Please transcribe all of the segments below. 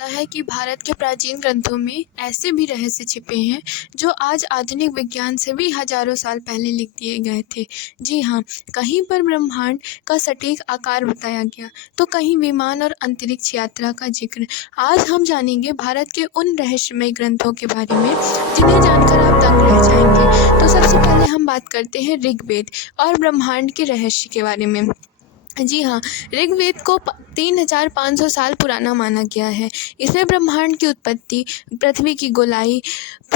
लगता है कि भारत के प्राचीन ग्रंथों में ऐसे भी रहस्य छिपे हैं जो आज आधुनिक विज्ञान से भी हजारों साल पहले लिख दिए गए थे। जी हाँ, कहीं पर ब्रह्मांड का सटीक आकार बताया गया तो कहीं विमान और अंतरिक्ष यात्रा का जिक्र। आज हम जानेंगे भारत के उन रहस्यमय ग्रंथों के बारे में जिन्हें जानकर आप दंग रह जाएंगे। तो सबसे पहले हम बात करते हैं ऋग्वेद और ब्रह्मांड के रहस्य के बारे में। जी हाँ, ऋग्वेद को 3500 साल पुराना माना गया है। इसमें ब्रह्मांड की उत्पत्ति, पृथ्वी की गोलाई,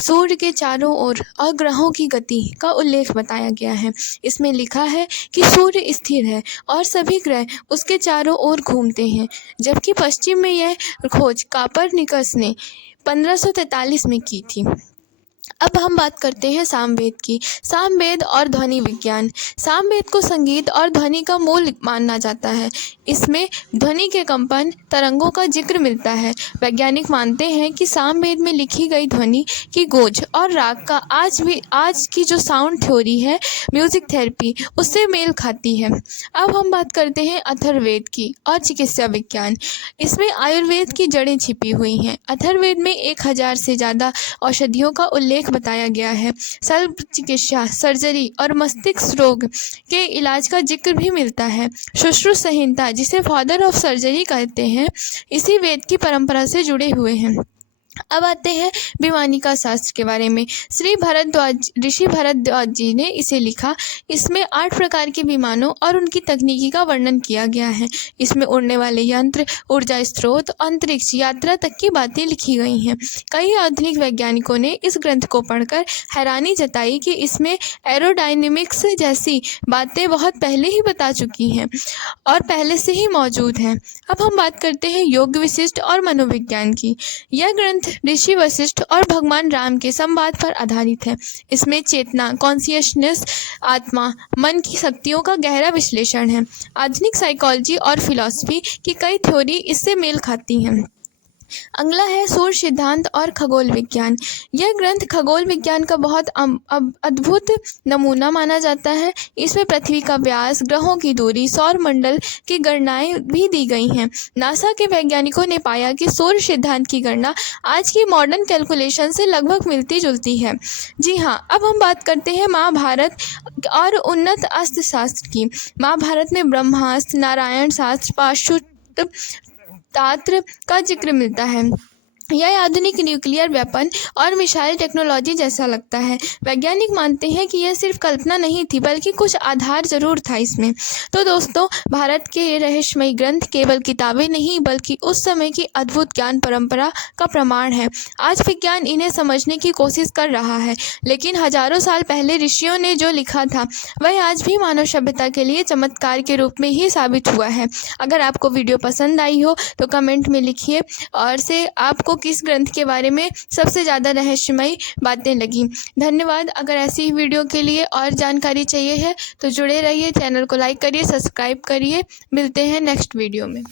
सूर्य के चारों ओर और ग्रहों की गति का उल्लेख बताया गया है। इसमें लिखा है कि सूर्य स्थिर है और सभी ग्रह उसके चारों ओर घूमते हैं, जबकि पश्चिम में यह खोज कोपरनिकस ने 1543 में की थी। अब हम बात करते हैं सामवेद की। सामवेद और ध्वनि विज्ञान। सामवेद को संगीत और ध्वनि का मूल माना जाता है। इसमें ध्वनि के कंपन तरंगों का जिक्र मिलता है। वैज्ञानिक मानते हैं कि सामवेद में लिखी गई ध्वनि की गूंज और राग का आज की जो साउंड थ्योरी है, म्यूजिक थेरेपी, उससे मेल खाती है। अब हम बात करते हैं अथर्ववेद की और चिकित्सा विज्ञान। इसमें आयुर्वेद की जड़ें छिपी हुई हैं। अथर्ववेद में 1000 से ज़्यादा औषधियों का उल्लेख बताया गया है। शल्य चिकित्सा, सर्जरी और मस्तिष्क रोग के इलाज का जिक्र भी मिलता है। सुश्रुत संहिता, जिसे फादर ऑफ सर्जरी कहते हैं, इसी वेद की परंपरा से जुड़े हुए हैं। अब आते हैं विमानिका शास्त्र के बारे में। ऋषि भरद्वाज जी ने इसे लिखा। इसमें 8 प्रकार के विमानों और उनकी तकनीकी का वर्णन किया गया है। इसमें उड़ने वाले यंत्र, ऊर्जा स्रोत, अंतरिक्ष यात्रा तक की बातें लिखी गई हैं। कई आधुनिक वैज्ञानिकों ने इस ग्रंथ को पढ़कर हैरानी जताई कि इसमें एरोडायनेमिक्स जैसी बातें बहुत पहले ही बता चुकी हैं और पहले से ही मौजूद हैं। अब हम बात करते हैं योग विशिष्ट और मनोविज्ञान की। यह ग्रंथ ऋषि वशिष्ठ और भगवान राम के संवाद पर आधारित है। इसमें चेतना, कॉन्शियसनेस, आत्मा, मन की शक्तियों का गहरा विश्लेषण है। आधुनिक साइकोलॉजी और फिलॉसफी की कई थ्योरी इससे मेल खाती हैं। अगला है सूर्य सिद्धांत और खगोल विज्ञान। यह ग्रंथ खगोल विज्ञान का बहुत अद्भुत नमूना माना जाता है। इसमें पृथ्वी का व्यास, ग्रहों की दूरी, सौर मंडल की गणनाएं भी दी गई हैं। नासा के वैज्ञानिकों ने पाया कि सूर्य सिद्धांत की गणना आज की मॉडर्न कैलकुलेशन से लगभग मिलती जुलती है। जी हाँ, अब हम बात करते हैं महाभारत और उन्नत अस्त्र शास्त्र की। महाभारत में ब्रह्मास्त्र, नारायण शास्त्र, पाशुपत तात्र का जिक्र मिलता है। यह आधुनिक न्यूक्लियर वेपन और मिसाइल टेक्नोलॉजी जैसा लगता है। वैज्ञानिक मानते हैं कि यह सिर्फ कल्पना नहीं थी, बल्कि कुछ आधार जरूर था इसमें। तो दोस्तों, भारत के रहस्यमय ग्रंथ केवल किताबें नहीं, बल्कि उस समय की अद्भुत ज्ञान परंपरा का प्रमाण है। आज विज्ञान इन्हें समझने की कोशिश कर रहा है, लेकिन हजारों साल पहले ऋषियों ने जो लिखा था वह आज भी मानव सभ्यता के लिए चमत्कार के रूप में ही साबित हुआ है। अगर आपको वीडियो पसंद आई हो तो कमेंट में लिखिए और से आपको किस ग्रंथ के बारे में सबसे ज़्यादा रहस्यमयी बातें लगी। धन्यवाद। अगर ऐसी ही वीडियो के लिए और जानकारी चाहिए है तो जुड़े रहिए, चैनल को लाइक करिए, सब्सक्राइब करिए। मिलते हैं नेक्स्ट वीडियो में।